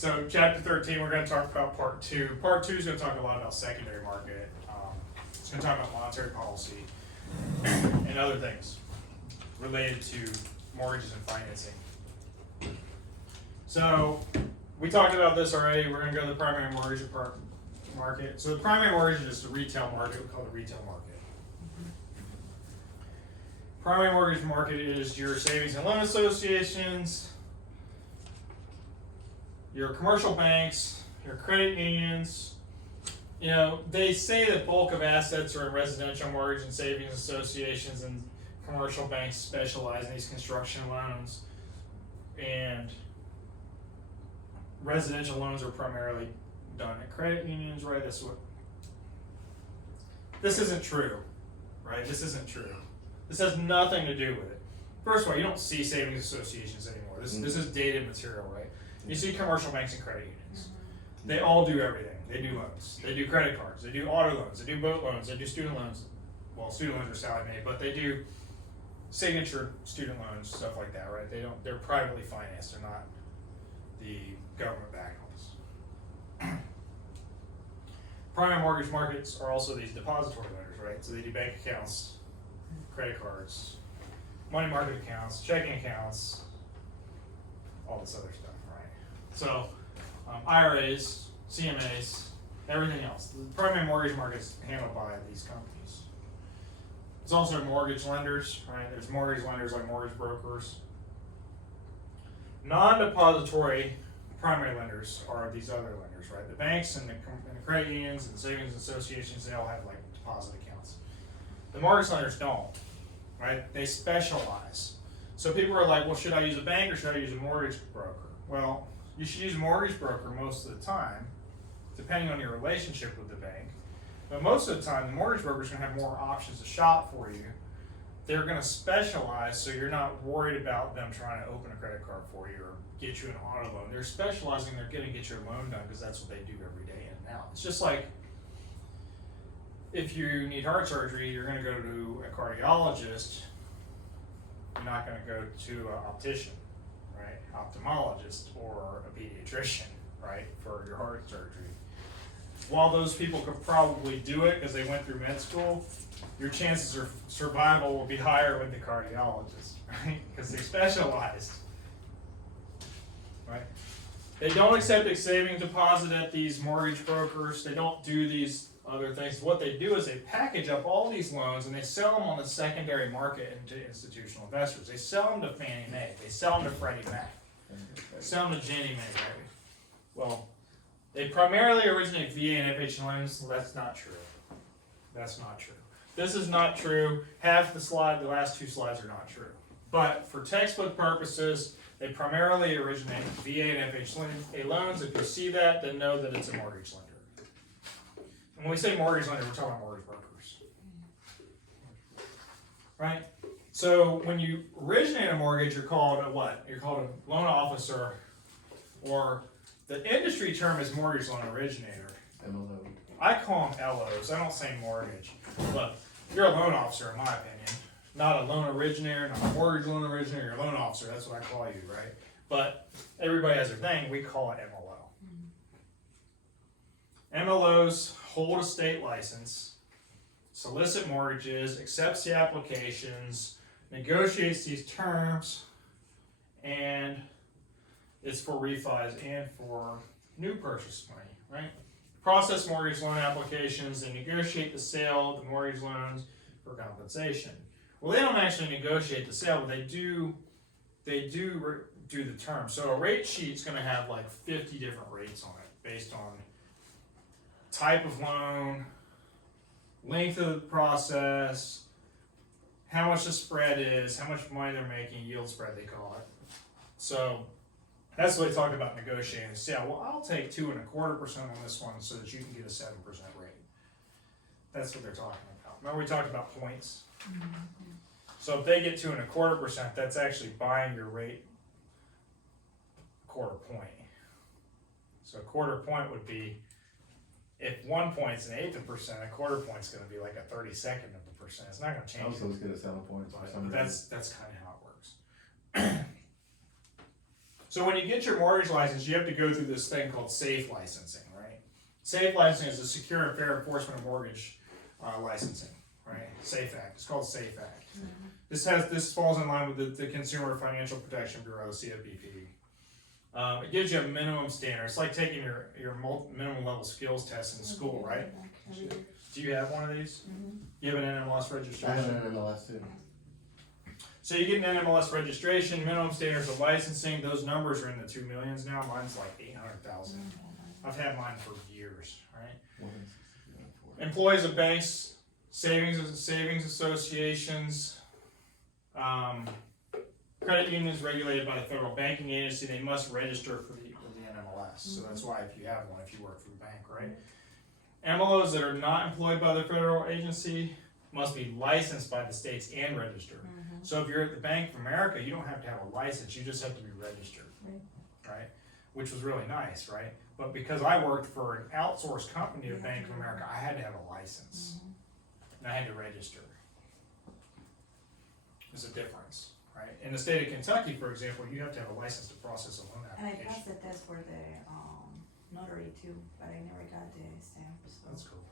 So chapter 13, we're going to talk about part 2. Part 2 is going to talk a lot about secondary market. It's going to talk about monetary policy and other things related to mortgages and financing. So we talked about this already. We're going to go to the primary mortgage market. So the primary mortgage is the retail market. We call it the retail market. Primary mortgage market is your savings and loan associations, your commercial banks, your credit unions. You know, they say that bulk of assets are in residential mortgage and savings associations, and commercial banks specialize in these construction loans. And residential loans are primarily done at credit unions, right? This isn't true, right? This isn't true. This has nothing to do with it. First of all, you don't see savings associations anymore. This is dated material, right? You see commercial banks and credit unions. They all do everything. They do loans. They do credit cards. They do auto loans. They do boat loans. They do student loans. Well, student loans are salary made, but they do signature student loans, stuff like that, right? They're privately financed. They're not the government backed ones. Primary mortgage markets are also these depository lenders, right? So they do bank accounts, credit cards, money market accounts, checking accounts, all this other stuff, right? So IRAs, CMAs, everything else. The primary mortgage market is handled by these companies. There's also mortgage lenders, right? There's mortgage lenders like mortgage brokers. Non-depository primary lenders are these other lenders, right? The banks and the credit unions and savings associations, they all have like deposit accounts. The mortgage lenders don't, right? They specialize. So people are like, well, should I use a bank or should I use a mortgage broker? Well, you should use a mortgage broker most of the time, depending on your relationship with the bank. But most of the time, the mortgage broker is going to have more options to shop for you. They're going to specialize, so you're not worried about them trying to open a credit card for you or get you an auto loan. They're specializing, they're going to get your loan done because that's what they do every day in and out. It's just like if you need heart surgery, you're going to go to a cardiologist. You're not going to go to an optician, right? Ophthalmologist or a pediatrician, right? For your heart surgery. While those people could probably do it because they went through med school, your chances of survival will be higher with the cardiologist, right? Because they're specialized, right? They don't accept a savings deposit at these mortgage brokers. They don't do these other things. What they do is they package up all these loans and they sell them on the secondary market into institutional investors. They sell them to Fannie Mae. They sell them to Freddie Mac. They sell them to Ginnie Mae, right? Well, they primarily originate VA and FHA loans. Well, that's not true. That's not true. This is not true. Half the last two slides are not true. But for textbook purposes, they primarily originate VA and FHA loans. If you see that, then know that it's a mortgage lender. And when we say mortgage lender, we're talking about mortgage brokers. Right? So when you originate a mortgage, you're called a what? You're called a loan officer, or the industry term is mortgage loan originator. MLO. I call them LOs. I don't say mortgage. Look, you're a loan officer in my opinion. Not a loan originator, not a mortgage loan originator, you're a loan officer. That's what I call you, right? But everybody has their thing. We call it MLO. MLOs hold a state license, solicit mortgages, accepts the applications, negotiates these terms, and it's for refis and for new purchase money, right? Process mortgage loan applications and negotiate the sale of the mortgage loans for compensation. Well, they don't actually negotiate the sale, but they do the term. So a rate sheet's going to have like 50 different rates on it based on type of loan, length of the process, how much the spread is, how much money they're making, yield spread they call it. So that's what they talk about negotiating the sale. Well, I'll take 2.25% on this one so that you can get a 7% rate. That's what they're talking about. Remember we talked about points? Mm-hmm. So if they get 2.25%, that's actually buying your rate a quarter point. So a quarter point would be, if 1 point's an eighth of a percent, a quarter point's going to be like a 32nd of a percent. It's not going to change. Also, let's get a 7 points. But that's kind of how it works. So when you get your mortgage license, you have to go through this thing called SAFE licensing, right? SAFE licensing is the Secure and Fair Enforcement of Mortgage licensing, right? SAFE Act. It's called SAFE Act. This falls in line with the Consumer Financial Protection Bureau, CFPB. It gives you a minimum standard. It's like taking your minimum level skills test in school, right? Do you have one of these? You have an NMLS registration? I have an MLS too. So you get an NMLS registration, minimum standards of licensing. Those numbers are in the 2 millions now. Mine's like 800,000. I've had mine for years, right? Employees of banks, savings associations, credit unions regulated by the federal banking agency. They must register for the NMLS. So that's why if you have one, if you work for the bank, right? MLOs that are not employed by the federal agency must be licensed by the states and registered. So if you're at the Bank of America, you don't have to have a license, you just have to be registered, right? Which was really nice, right? But because I worked for an outsourced company of Bank of America, I had to have a license. And I had to register. There's a difference, right? In the state of Kentucky, for example, you have to have a license to process a loan And I application. passed the test for the notary too, but I never got the stamp, so. That's cool.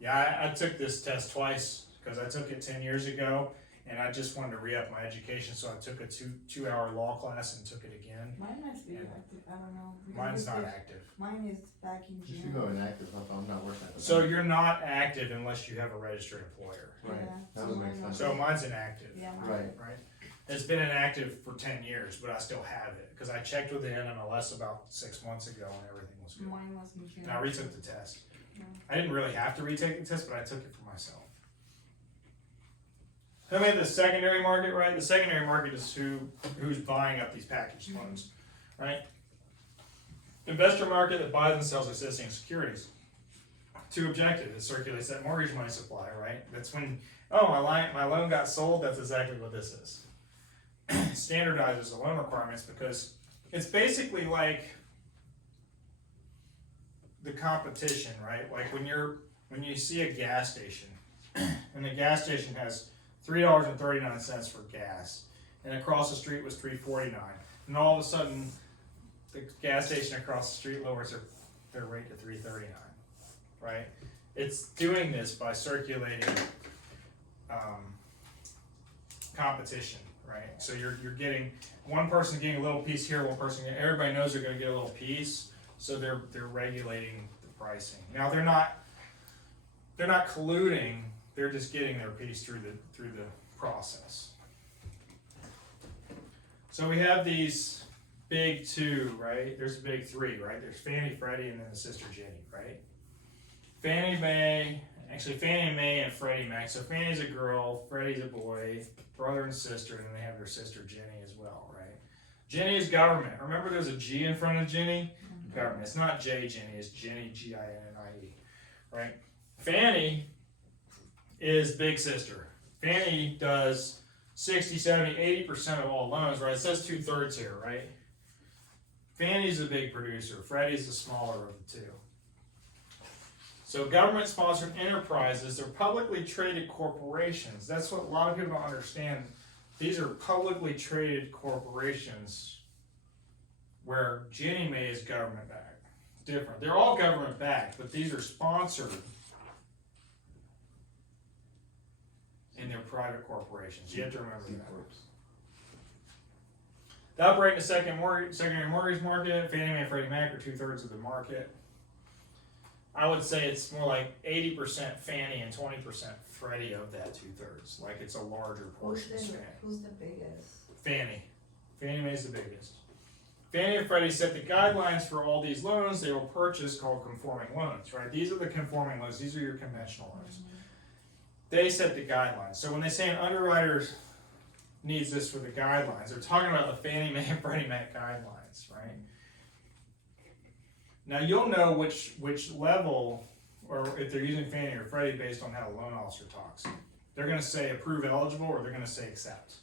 Yeah. Yeah, I took this test twice because I took it 10 years ago and I just wanted to re-up my education, so I took a two-hour law class and took it again. Mine must be Yeah. active, I don't know. because Mine's it's not just- active. Mine is back in You June. should go inactive, I'm not working at the So bank. you're not active unless you have a registered employer. Right, Yeah, that so would make mine sense. must So be- mine's inactive, Yeah, mine. Right, right? It's been inactive for 10 years, but I still have it because I checked with the NMLS about 6 months ago and everything was good. Mine was in June. And I retook the test. Yeah. I didn't really have to retake the test, but I took it for myself. Then we have the secondary market, right? The secondary market is who's buying up these packaged loans, right? Investor market that buys and sells existing securities. Two objectives: it circulates that mortgage money supply, right? That's when, oh, my loan got sold. That's exactly what this is. Standardizes the loan requirements because it's basically like the competition, right? Like when you see a gas station, and the gas station has $3.39 for gas, and across the street was $3.49, and all of a sudden, the gas station across the street lowers their rate to $3.39, right? It's doing this by circulating competition, right? So you're getting one person getting a little piece here, one person. Everybody knows they're going to get a little piece, so they're regulating the pricing. Now they're not colluding. They're just getting their piece through the process. So we have these big two, right? There's a big three, right? There's Fannie, Freddie, and then the sister Ginnie, right? Fannie Mae, and Freddie Mac. So Fannie's a girl, Freddie's a boy, brother and sister, and then they have their sister Ginnie as well, right? Ginnie is government. Remember there's a G in front of Ginnie? Government. It's not J Ginnie, it's Ginnie, G-I-N-N-I-E, right? Fannie is big sister. Fannie does 60, 70, 80% of all loans, right? It says 2/3 here, right? Fannie's a big producer. Freddie's the smaller of the two. So government-sponsored enterprises, they're publicly traded corporations. That's what a lot of people don't understand. These are publicly traded corporations where Ginnie Mae is government-backed. Different. They're all government-backed, but these are sponsored and they're private corporations. You have to remember that. They operate in the secondary mortgage market. Fannie Mae and Freddie Mac are 2/3 of the market. I would say it's more like 80% Fannie and 20% Freddie of that 2/3. Like it's a larger portion is Fannie. Who's the biggest? Fannie. Fannie Mae is the biggest. Fannie and Freddie set the guidelines for all these loans they will purchase called conforming loans, right? These are the conforming loans. These are your conventional loans. They set the guidelines. So when they say an underwriter needs this for the guidelines, they're talking about the Fannie Mae and Freddie Mac guidelines, right? Now you'll know which level, or if they're using Fannie or Freddie based on how the loan officer talks. They're going to say approve eligible, or they're going to say accept.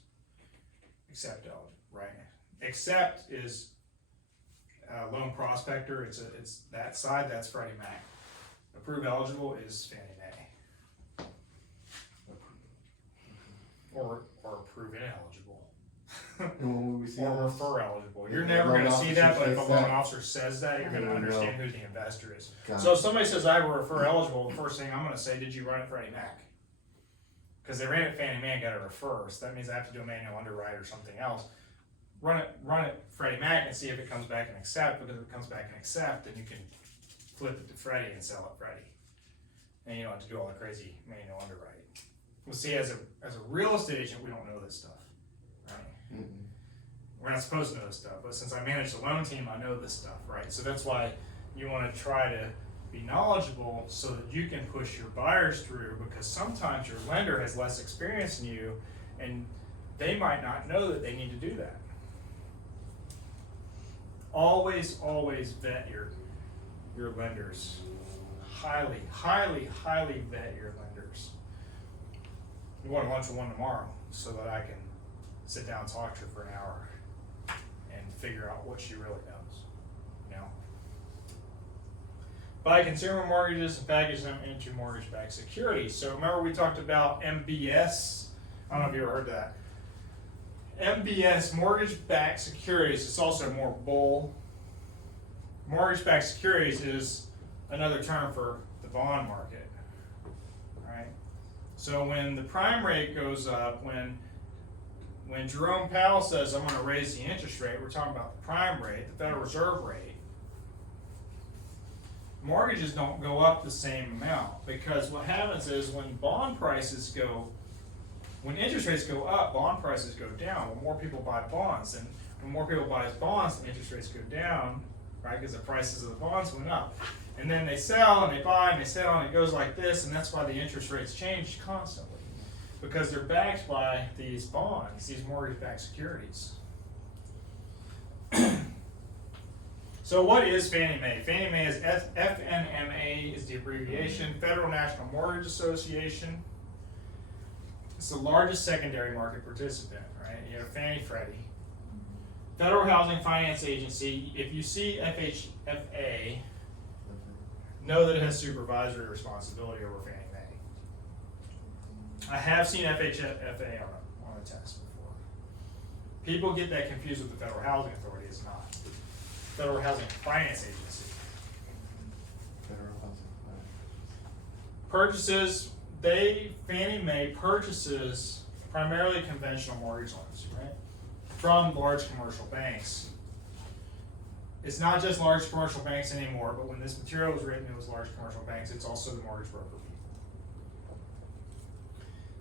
Accept eligible, right? Accept is loan prospector. It's that side. That's Freddie Mac. Approve eligible is Fannie Mae. Or approve ineligible. And when will we see or this? refer eligible. You're The never loan gonna see that, but if a officer loan says that. officer says that, you're gonna Then we'll know. understand who the investor is. Got So it. if somebody says I refer eligible, the first thing I'm gonna say, did you run it Freddie Mac? Cause they ran it Fannie Mae and got a refer, so that means I have to do a manual underwrite or something else. Run it Freddie Mac and see if it comes back and accept, because if it comes back and accept, then you can flip it to Freddie and sell it Freddie. And you don't have to do all the crazy manual underwriting. Well, see, as a real estate agent, we don't know this stuff, right? Mm-mm. We're not supposed to know this stuff, but since I manage the loan team, I know this stuff, right? So that's why you want to try to be knowledgeable so that you can push your buyers through, because sometimes your lender has less experience than you and they might not know that they need to do that. Always vet your lenders. Highly vet your lenders. I'm going to lunch with one tomorrow so that I can sit down and talk to her for an hour and figure out what she really knows, you know? Buy consumer mortgages and package them into mortgage-backed securities. So remember we talked about MBS? I don't know if you ever heard that. MBS, mortgage-backed securities, it's also more bull. Mortgage-backed securities is another term for the bond market, right? So when the prime rate goes up, when Jerome Powell says I'm going to raise the interest rate, we're talking about the prime rate, the Federal Reserve rate. Mortgages don't go up the same amount, because what happens is when interest rates go up, bond prices go down. When more people buy bonds, and when more people buy bonds, the interest rates go down, right? Because the prices of the bonds went up. And then they sell and they buy and they sell and it goes like this, and that's why the interest rates change constantly. Because they're backed by these bonds, these mortgage-backed securities. So what is Fannie Mae? Fannie Mae is FNMA is the abbreviation, Federal National Mortgage Association. It's the largest secondary market participant, right? You have Fannie, Freddie. Federal Housing Finance Agency, if you see FHFA, know that it has supervisory responsibility over Fannie Mae. I have seen FHFA on a test before. People get that confused with the Federal Housing Authority. It's not. Federal Housing Finance Agency. Federal housing. Purchases, Fannie Mae purchases primarily conventional mortgage loans, right? From large commercial banks. It's not just large commercial banks anymore, but when this material was written, it was large commercial banks. It's also the mortgage broker people.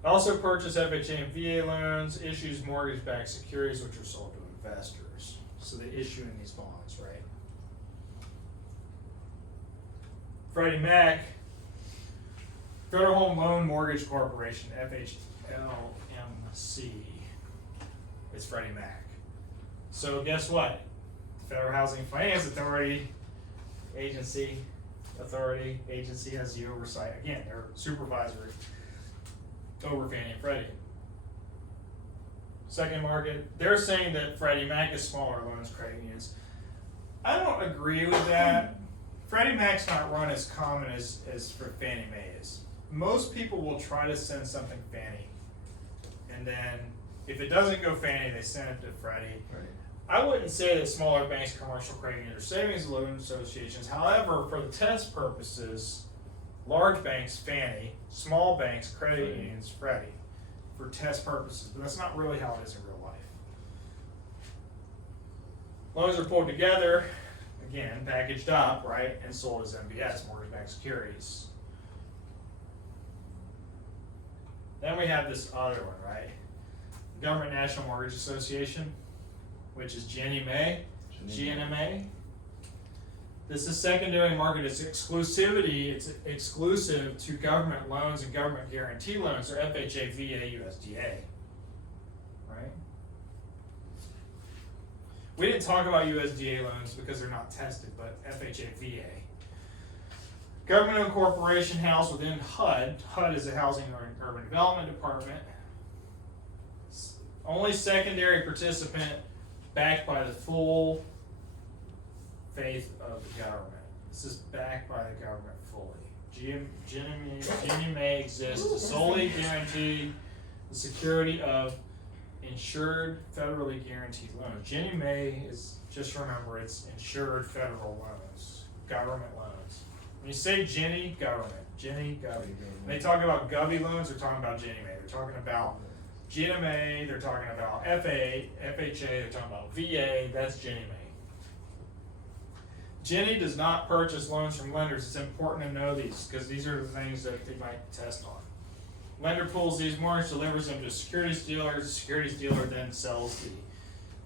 It also purchases FHA and VA loans, issues mortgage-backed securities, which are sold to investors. So they issue in these bonds, right? Freddie Mac, Federal Home Loan Mortgage Corporation, FHLMC. It's Freddie Mac. So guess what? The Federal Housing Finance Agency has the oversight. Again, they're supervisory over Fannie and Freddie. Second market, they're saying that Freddie Mac is smaller loans credit unions. I don't agree with that. Freddie Mac's not run as common as for Fannie Mae is. Most people will try to send something Fannie, and then if it doesn't go Fannie, they send it to Freddie. Right. I wouldn't say that smaller banks, commercial credit unions, or savings loan associations. However, for the test purposes, large banks, Fannie, small banks, credit Freddie. unions, Freddie, for test purposes. But that's not really how it is in real life. Loans are pulled together, again, packaged up, right, and sold as MBS, mortgage-backed securities. Then we have this other one, right? Government National Mortgage Association, which is Ginnie Mae, GNMA. This is secondary market. It's exclusivity. It's exclusive to government loans and government guarantee loans, or FHA, VA, USDA. Right? We didn't talk about USDA loans because they're not tested, but FHA, VA. Government-owned corporation housed within HUD. HUD is a Housing or Urban Development Department. Only secondary participant backed by the full faith of the government. This is backed by the government fully. Ginnie Mae exists to solely guarantee the security of insured federally guaranteed loans. Ginnie Mae is, just remember, it's insured federal loans, government loans. When you say Ginnie, government, Ginnie, government. When they talk about Govy loans, they're talking about Ginnie Mae. They're talking about GMA, they're talking about FHA, they're talking about VA, that's Ginnie Mae. Ginnie does not purchase loans from lenders. It's important to know these because these are the things that they might test on. Lender pulls these mortgages, delivers them to securities dealers. The securities dealer then sells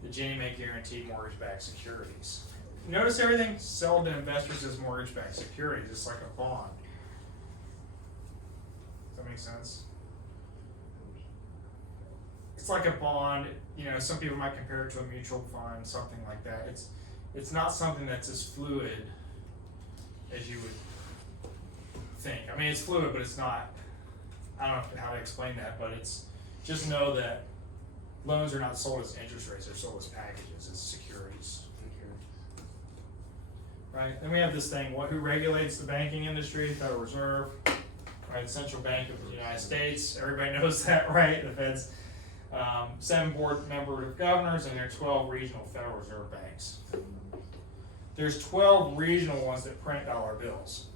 the Ginnie Mae guaranteed mortgage-backed securities. Notice everything sold to investors as mortgage-backed securities. It's like a bond. Does that make sense? It's like a bond. You know, some people might compare it to a mutual fund, something like that. It's not something that's as fluid as you would think. I mean, it's fluid, but it's not. I don't know how to explain that, but it's just know that loans are not sold as interest rates; they're sold as packages, as securities. Right? Then we have this thing: who regulates the banking industry? Federal Reserve, right? Central Bank of the United States. Everybody knows that, right? The Fed's 7 board member of governors, and there are 12 regional Federal Reserve banks. There's 12 regional ones that print dollar bills.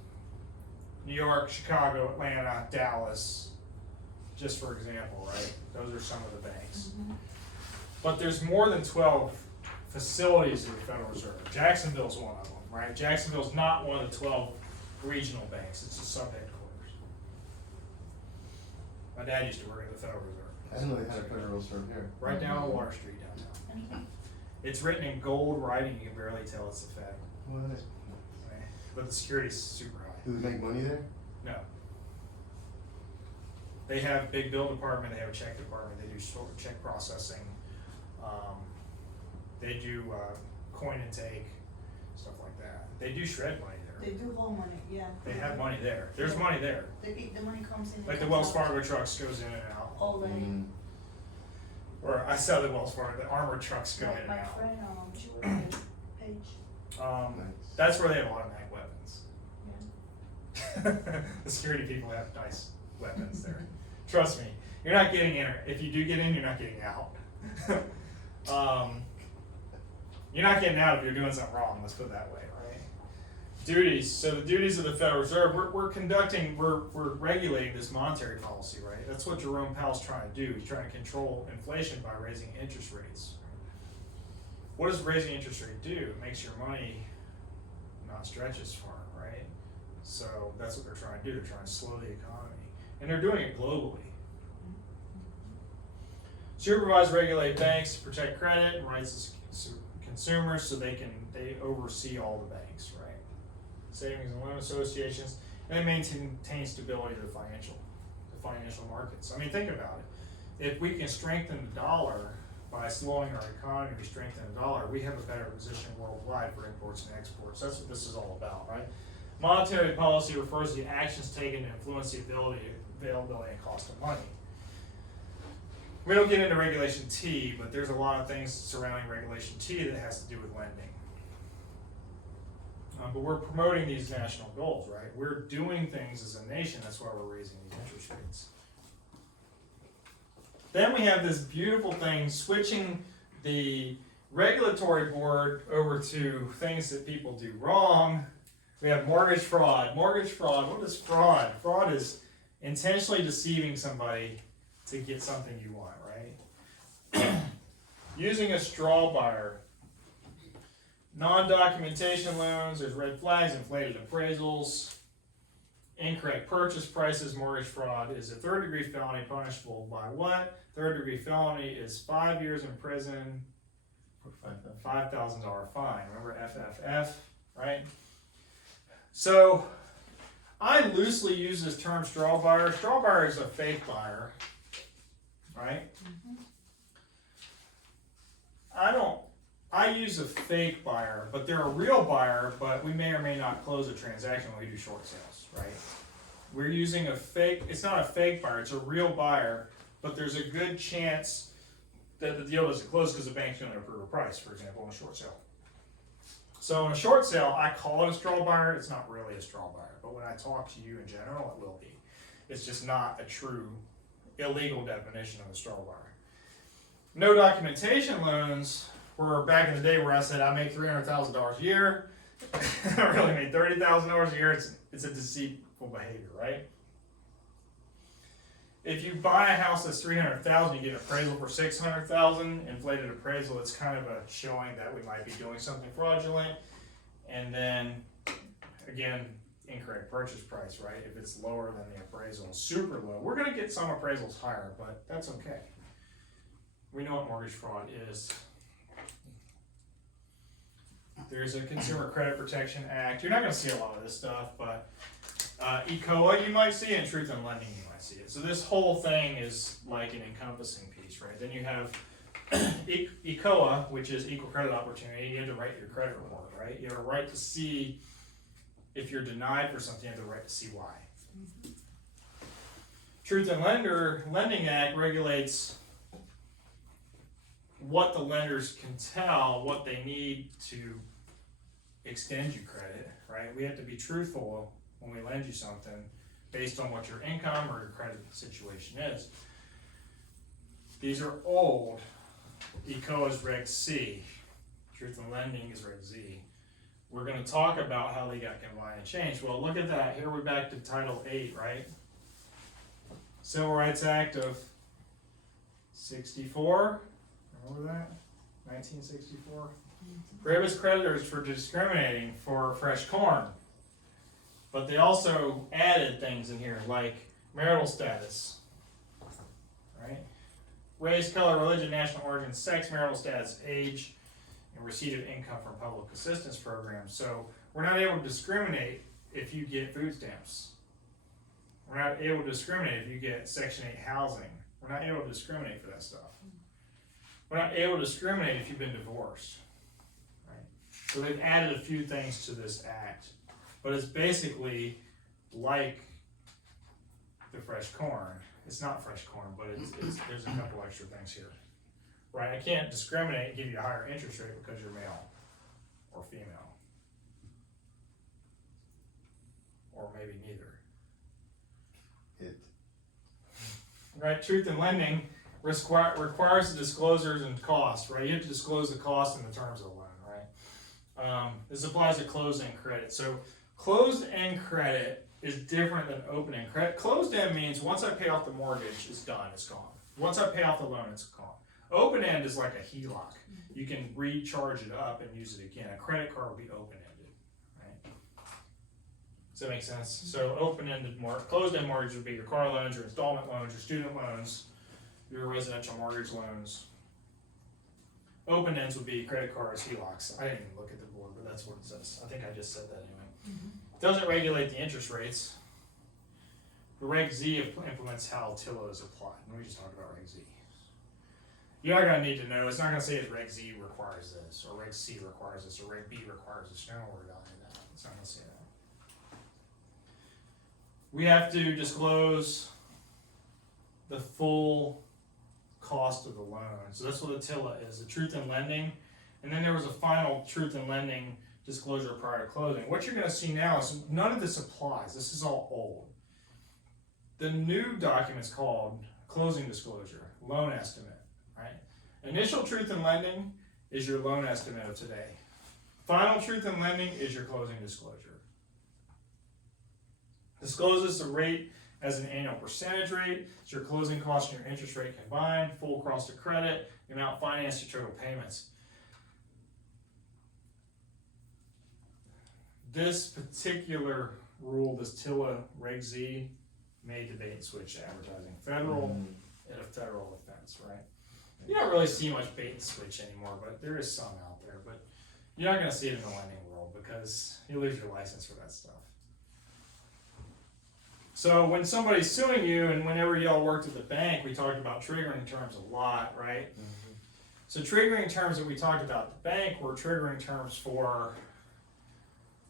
New York, Chicago, Atlanta, Dallas, just for example, right? Those are some of the banks. But there's more than 12 facilities of the Federal Reserve. Jacksonville's one of them, right? Jacksonville's not one of the 12 regional banks. It's a sub-headquarters. My dad used to work at the Federal Reserve. I didn't know they had a Federal Reserve here. Right down on Water Street downtown. It's written in gold writing, you can barely tell it's the Fed. What? But the security's super high. Do they make money there? No. They have big bill department, they have a check department, they do check processing. They do coin intake, stuff like that. They do shred money there. They do hold money, yeah. They have money there. There's money there. The money comes in. Like the Wells Fargo trucks goes in and out. All day. Mm. Or I saw the Wells Fargo, the armored trucks go in and My out. friend, she was on the page. Nice. That's where they have automatic weapons. Yeah. The security people have nice weapons there. Trust me, you're not getting in. If you do get in, you're not getting out. You're not getting out if you're doing something wrong. Let's put it that way, right? Duties. So the duties of the Federal Reserve. We're regulating this monetary policy, right? That's what Jerome Powell's trying to do. He's trying to control inflation by raising interest rates. What does raising interest rate do? It makes your money not stretch as far, right? So that's what they're trying to do. They're trying to slow the economy. And they're doing it globally. Supervise, regulate banks, protect credit and rights of consumers so they oversee all the banks, right? Savings and loan associations, and they maintain stability of the financial markets. I mean, think about it. If we can strengthen the dollar by slowing our economy, we strengthen the dollar, we have a better position worldwide for imports and exports. That's what this is all about, right? Monetary policy refers to the actions taken to influence the availability and cost of money. We don't get into Regulation T, but there's a lot of things surrounding Regulation T that has to do with lending. But we're promoting these national goals, right? We're doing things as a nation, that's why we're raising these interest rates. Then we have this beautiful thing, switching the regulatory board over to things that people do wrong. We have mortgage fraud. Mortgage fraud, what is fraud? Fraud is intentionally deceiving somebody to get something you want, right? Using a straw buyer. Non-documentation loans, there's red flags, inflated appraisals, incorrect purchase prices. Mortgage fraud is a third-degree felony punishable by what? Third-degree felony is 5 years in prison, $5,000 fine. Remember FFF, right? So I loosely use this term straw buyer. Straw buyer is a fake buyer, right? I use a fake buyer, but they're a real buyer, but we may or may not close a transaction when we do short sales, right? We're using a fake, it's not a fake buyer, it's a real buyer, but there's a good chance that the deal doesn't close because the bank's going to approve a price, for example, in a short sale. So in a short sale, I call it a straw buyer, it's not really a straw buyer, but when I talk to you in general, it will be. It's just not a true illegal definition of a straw buyer. No documentation loans were back in the day where I said I make $300,000 a year. I really made $30,000 a year. It's a deceitful behavior, right? If you buy a house that's $300,000, you get an appraisal for $600,000. Inflated appraisal, it's kind of a showing that we might be doing something fraudulent. And then, again, incorrect purchase price, right? If it's lower than the appraisal, super low. We're gonna get some appraisals higher, but that's okay. We know what mortgage fraud is. There's a Consumer Credit Protection Act. You're not gonna see a lot of this stuff, but ECOA you might see, and Truth in Lending you might see it. So this whole thing is like an encompassing piece, right? Then you have ECOA, which is Equal Credit Opportunity. You have to write your credit report, right? You have a right to see if you're denied for something. You have the right to see why. Truth in Lending Act regulates what the lenders can tell, what they need to extend you credit, right? We have to be truthful when we lend you something based on what your income or your credit situation is. These are old. ECOA is Reg C. Truth in Lending is Reg Z. We're going to talk about how they got combined and changed. Well, look at that. Here we're back to Title 8, right? Civil Rights Act of 64. Remember that? 1964. Prohibits creditors for discriminating for fresh corn. But they also added things in here like marital status, right? Race, color, religion, national origin, sex, marital status, age, and receipt of income from public assistance programs. So we're not able to discriminate if you get food stamps. We're not able to discriminate if you get Section 8 housing. We're not able to discriminate for that stuff. We're not able to discriminate if you've been divorced, right? So they've added a few things to this act, but it's basically like the fresh corn. It's not fresh corn, but there's a couple extra things here, right? I can't discriminate and give you a higher interest rate because you're male or female, or maybe neither. Right? Truth in Lending requires the disclosures and costs, right? You have to disclose the cost and the terms of the loan, right? This applies to closed-end credit. So closed-end credit is different than open-end credit. Closed-end means once I pay off the mortgage, it's done, it's gone. Once I pay off the loan, it's gone. Open-end is like a HELOC. You can recharge it up and use it again. A credit card will be open-ended, right? Does that make sense? So open-ended closed-end mortgage would be your car loans, your installment loans, your student loans, your residential mortgage loans. Open ends would be credit cards, HELOCs. I didn't even look at the board, but that's what it says. I think I just said that anyway. It doesn't regulate the interest rates. The Reg Z implements how TILA is applied. Let me just talk about Reg Z. You're not going to need to know. It's not going to say that Reg Z requires this, or Reg C requires this, or Reg B requires this. You don't worry about any of that. It's not going to say that. We have to disclose the full cost of the loan. So that's what the TILA is, the Truth in Lending. And then there was a final Truth in Lending disclosure prior to closing. What you're going to see now is none of this applies. This is all old. The new document's called Closing Disclosure, Loan Estimate, right? Initial Truth in Lending is your loan estimate of today. Final Truth in Lending is your closing disclosure. Discloses the rate as an annual percentage rate. It's your closing cost and your interest rate combined, full cost of credit, the amount financed, your total payments. This particular rule, this TILA Reg Z, may debate and switch advertising. Federal and a federal offense, right? You don't really see much bait and switch anymore, but there is some out there. But you're not going to see it in the lending world because you lose your license for that stuff. So when somebody's suing you, and whenever y'all worked at the bank, we talked about triggering terms a lot, right? Mm-hmm. So triggering terms that we talked about at the bank were triggering terms for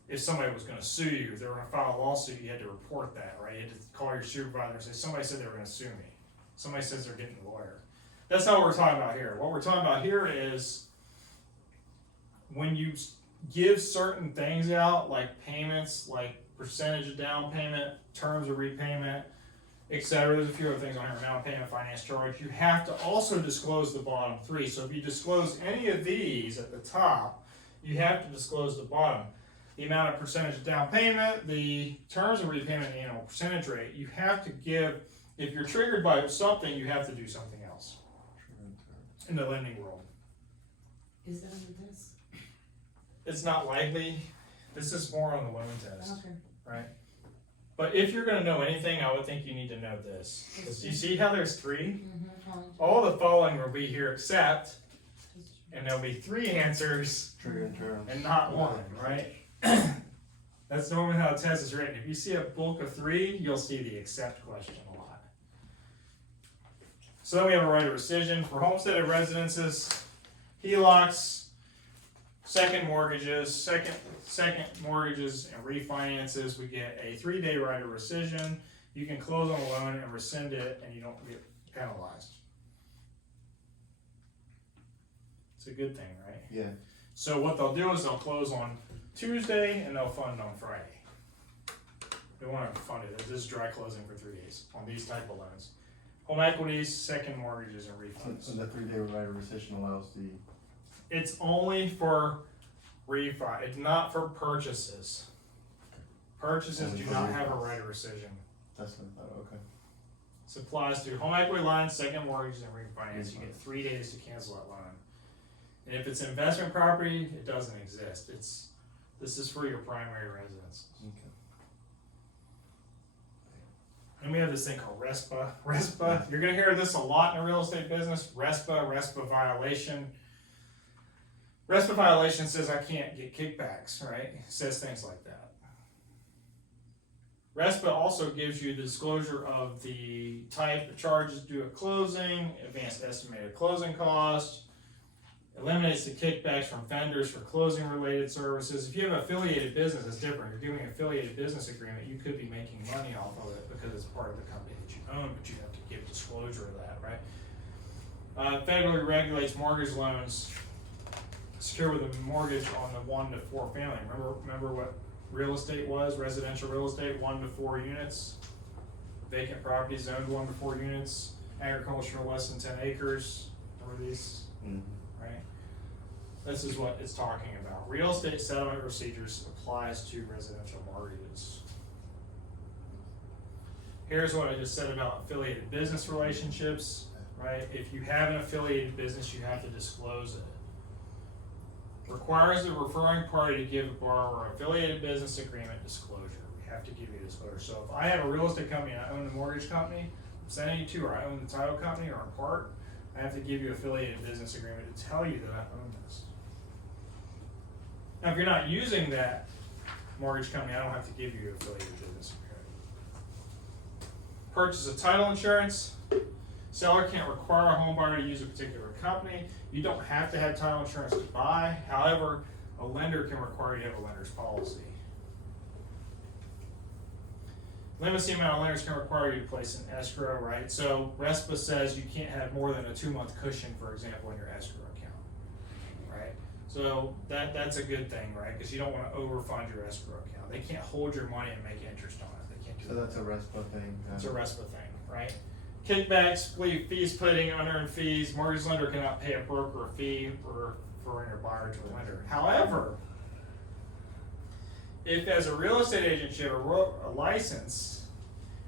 if somebody was going to sue you, if they were going to file a lawsuit, you had to report that, right? You had to call your supervisor and say, somebody said they were going to sue me. Somebody says they're getting a lawyer. That's not what we're talking about here. What we're talking about here is when you give certain things out, like payments, like percentage of down payment, terms of repayment, etc. There's a few other things on here, amount of payment, finance charge. You have to also disclose the bottom three. So if you disclose any of these at the top, you have to disclose the bottom. The amount of percentage of down payment, the terms of repayment, and the annual percentage rate. You have to give, if you're triggered by something, you have to do something else in the lending world. Is that under this? It's not likely. This is more on the loan test, Okay. right? But if you're gonna know anything, I would think you need to know this. Because you see how there's three? All the following will be here except, and there'll be three answers Trigger and terms. and not one, right? That's normally how the test is written. If you see a bulk of three, you'll see the except question a lot. So then we have a right of rescission for homesteaded residences, HELOCs, second mortgages and refinances. We get a 3-day right of rescission. You can close on a loan and rescind it, and you don't get penalized. It's a good thing, right? Yeah. So what they'll do is they'll close on Tuesday and they'll fund on Friday. They want to fund it. This is dry closing for 3 days on these type of loans. Home equities, second mortgages, and refunds. So the 3-day right of rescission allows the, It's only for refi. It's not for purchases. Purchases Only do for not have a refis. right of rescission. that's what I thought, okay. This applies to home equity lines, second mortgages, and refinance. You get 3 days to cancel that loan. And if it's investment property, it doesn't exist. This is for your primary residence. Okay. And we have this thing called RESPA. RESPA, you're gonna hear this a lot in the real estate business. RESPA violation. RESPA violation says I can't get kickbacks, right? It says things like that. RESPA also gives you the disclosure of the type of charges due at closing, advanced estimated closing cost, eliminates the kickbacks from vendors for closing related services. If you have an affiliated business, it's different. You're doing an affiliated business agreement, you could be making money off of it because it's part of the company that you own, but you have to give disclosure of that, right? Federally regulates mortgage loans secure with a mortgage on the 1 to 4 family. Remember what real estate was? Residential real estate, 1 to 4 units. Vacant properties zoned 1 to 4 units. Agricultural less than 10 acres. Remember these? Right? This is what it's talking about. Real estate settlement procedures applies to residential mortgages. Here's what I just said about affiliated business relationships, right? If you have an affiliated business, you have to disclose it. Requires the referring party to give a borrower affiliated business agreement disclosure. We have to give you disclosure. So if I have a real estate company and I own the mortgage company, I'm sending you to, or I own the title company or in part, I have to give you affiliated business agreement to tell you that I own this. Now, if you're not using that mortgage company, I don't have to give you affiliated business agreement. Purchase of title insurance. Seller can't require a home buyer to use a particular company. You don't have to have title insurance to buy. However, a lender can require you to have a lender's policy. Limits the amount of lenders can require you to place an escrow, right? So RESPA says you can't have more than a 2-month cushion, for example, in your escrow account, right? So that's a good thing, right? Because you don't want to overfund your escrow account. They can't hold your money and make interest on it. They can't do So that. that's a RESPA thing. It's a RESPA thing, right? Kickbacks, fees splitting, unearned fees. Mortgage lender cannot pay a broker a fee for referring a buyer to a lender. However, if as a real estate agent you have a license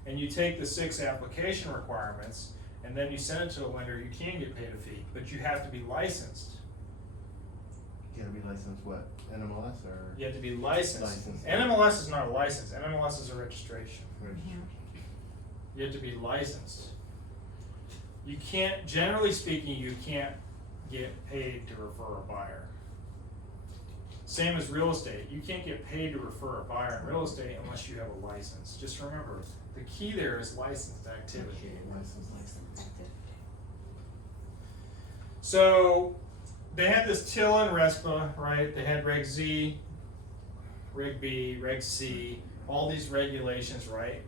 and you take the 6 application requirements and then you send it to a lender, you can get paid a fee, but you have to be licensed. You gotta be licensed what? NMLS or? You have to be licensed. Licensed. NMLS is not a license. NMLS is a registration. Registration. You have to be licensed. You can't, generally speaking, you can't get paid to refer a buyer. Same as real estate. You can't get paid to refer a buyer in real estate unless you have a license. Just remember, the key there is licensed activity. Licensed. So they had this TIL and RESPA, right? They had Reg Z, Reg B, Reg C, all these regulations, right?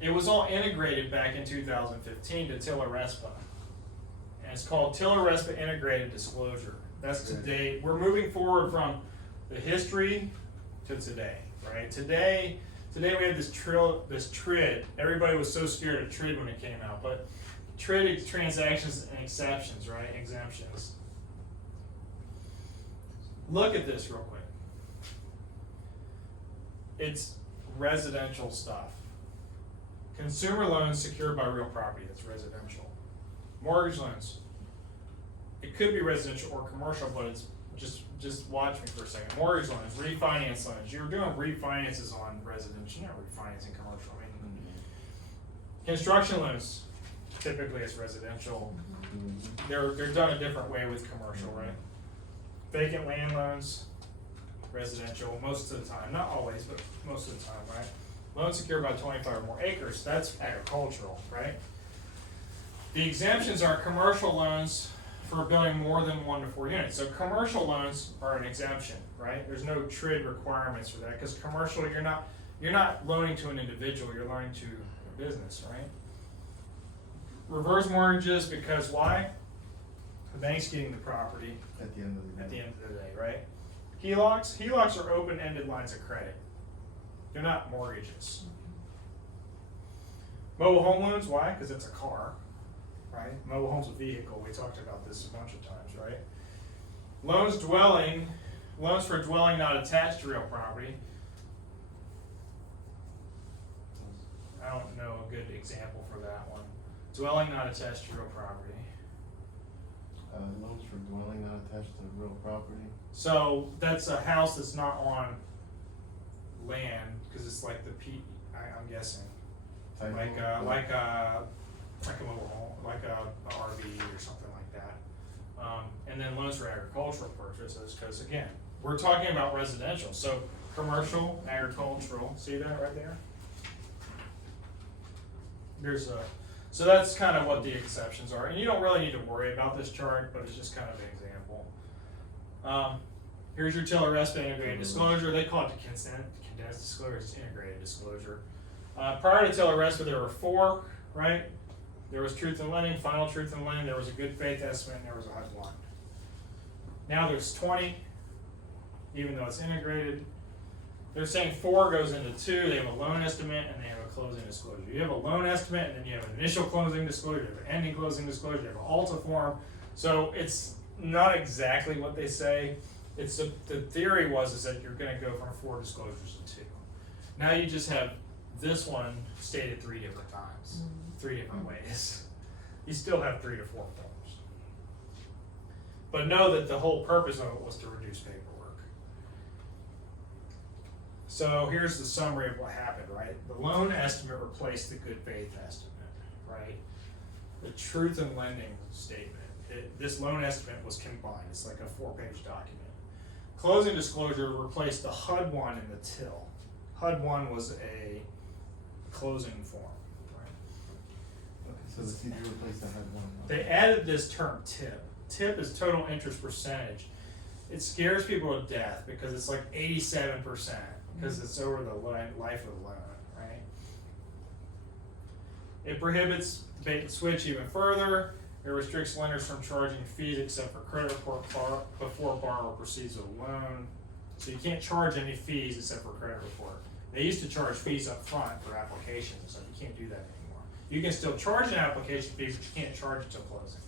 It was all integrated back in 2015 to TILA RESPA. And it's called TILA RESPA Integrated Disclosure. That's today. We're moving forward from the history to today, right? Today, Today we have this TRID. Everybody was so scared of TRID when it came out, but TRID is transactions and exceptions, right? Exemptions. Look at this real quick. It's residential stuff. Consumer loans secured by real property, that's residential. Mortgage loans. It could be residential or commercial, but it's just watch me for a second. Mortgage loans, refinance loans. You're doing refinances on residential, not refinancing commercial. I mean, construction loans, typically it's residential. They're done a different way with commercial, right? Vacant land loans, residential, most of the time, not always, but most of the time, right? Loans secured by 25 or more acres, that's agricultural, right? The exemptions are commercial loans for building more than 1 to 4 units. So commercial loans are an exemption, right? There's no TRID requirements for that, because commercial, you're not loaning to an individual, you're loaning to a business, right? Reverse mortgages, because why? The bank's getting the property At the end of the day. at the end of the day, right? HELOCs are open-ended lines of credit. They're not mortgages. Mobile home loans, why? Because it's a car, right? Mobile home's a vehicle. We talked about this a bunch of times, right? Loans for dwelling not attached to real property. I don't know a good example for that one. Dwelling not attached to real property. Loans for dwelling not attached to real property. So that's a house that's not on land, because it's like I'm guessing, Type like of- a mobile home, like a RV or something like that. And then loans for agricultural purchases, because again, we're talking about residential, so commercial, agricultural, see that right there? So that's kind of what the exceptions are, and you don't really need to worry about this chart, but it's just kind of an example. Here's your TILA-RESP integrated disclosure. They call it the condensed disclosure. It's integrated disclosure. Prior to TILA-RESP, there were 4, right? There was truth in lending, final truth in lending. There was a good faith estimate, and there was a HUD 1. Now there's 20, even though it's integrated. They're saying 4 goes into 2. They have a loan estimate and they have a closing disclosure. You have a loan estimate, and then you have an initial closing disclosure, you have an ending closing disclosure, you have an ALTA form. So it's not exactly what they say. It's the theory is that you're going to go from 4 disclosures to 2. Now you just have this one stated 3 different times, 3 different ways. You still have 3 to 4 forms. But know that the whole purpose of it was to reduce paperwork. So here's the summary of what happened, right? The loan estimate replaced the good faith estimate, right? The truth in lending statement. This loan estimate was combined. It's like a 4-page document. Closing disclosure replaced the HUD 1 and the TIL. HUD 1 was a closing form, right? Okay, so the CD replaced the HUD 1. They added this term TIP. TIP is total interest percentage. It scares people to death because it's like 87%, because it's over the life of the loan, right? It prohibits bait and switch even further. It restricts lenders from charging fees except for credit report before borrower proceeds with a loan. So you can't charge any fees except for credit report. They used to charge fees up front for applications, so you can't do that anymore. You can still charge an application fee, but you can't charge it till closing.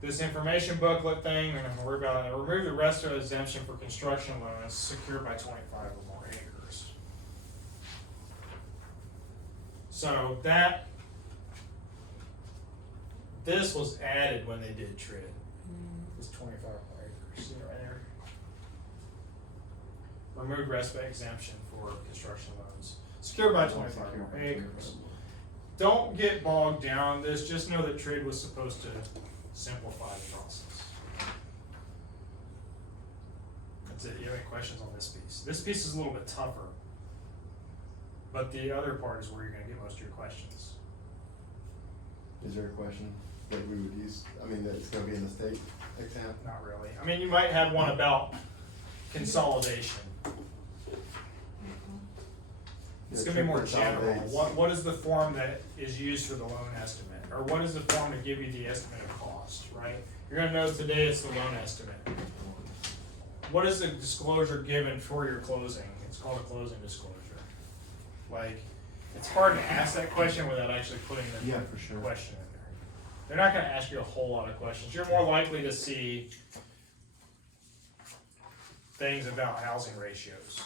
This information booklet thing, we're gonna worry about it. Remove the rest of the exemption for construction loans secured by 25 or more acres. So this was added when they did TRID. It's 25 or more acres, see it right there? Remove rest of exemption for construction loans secured by 25 or more acres. Don't get bogged down in this, just know that TRID was supposed to simplify the process. That's it. You have any questions on this piece? This piece is a little bit tougher, but the other part is where you're going to get most of your questions. Is there a question that we would use, that it's gonna be in the state exam? Not really. I mean, you might have one about consolidation. It's Yeah, gonna be more TRID general. consolidates. What is the form that is used for the loan estimate? Or what is the form to give you the estimate of cost, right? You're gonna notice today it's the loan estimate. what is the disclosure given for your closing? It's called a closing disclosure. Like, it's hard to ask that question without actually putting the Yeah, for sure. question in there. They're not gonna ask you a whole lot of questions. You're more likely to see things about housing ratios.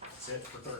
That's it for 13.